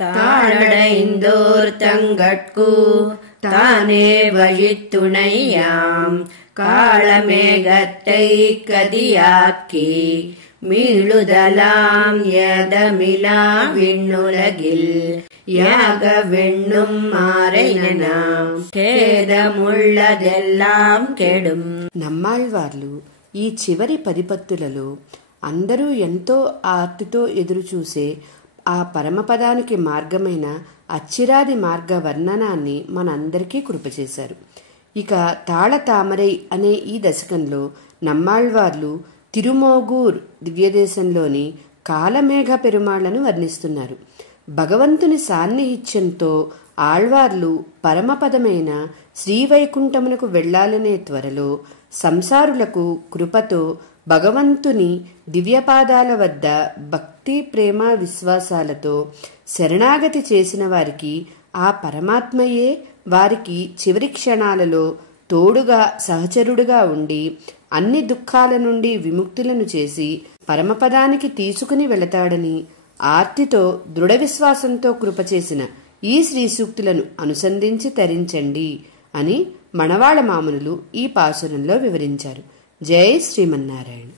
தாழடைந்தோர் தங்கட்கு தானே வழித்துணையாம் காளமேகத்தை கதியாக்கி மீளுதலாம் யதமிலா விண்ணுலகில் யாக வெண்ணும் మారైననాం ఖేదముళ్ళదెల్లాం కెడుం. నమ్మాళ్వార్లు ఈ చివరి 10 పత్తులలో అందరూ ఎంతో ఆర్తితో ఎదురుచూసే ఆ పరమపదానికి మార్గమైన అచ్చిరాది మార్గ వర్ణనాన్ని మనందరికీ కృపచేశారు. ఇక తాళతామరై అనే ఈ దశకంలో నమ్మాళ్వార్లు తిరుమోగూర్ దివ్యదేశంలోని కాలమేఘ పెరుమాళ్లను వర్ణిస్తున్నారు. భగవంతుని సాన్నిహిత్యంతో ఆళ్వార్లు పరమపదమైన శ్రీవైకుంఠమునకు వెళ్లాలనే త్వరలో సంసారులకు కృపతో భగవంతుని దివ్యపాదాల వద్ద భక్తి ప్రేమ విశ్వాసాలతో శరణాగతి చేసిన వారికి ఆ పరమాత్మయే వారికి చివరి క్షణాలలో తోడుగా సహచరుడుగా ఉండి అన్ని దుఃఖాల నుండి విముక్తులను చేసి పరమపదానికి తీసుకుని వెళతాడని ఆర్తితో దృఢ విశ్వాసంతో కృపచేసిన ఈ శ్రీ సూక్తులను అనుసంధించి తరించండి అని మణవాళ మామునులు ఈ పాసురంలో వివరించారు. జై శ్రీమన్నారాయణ.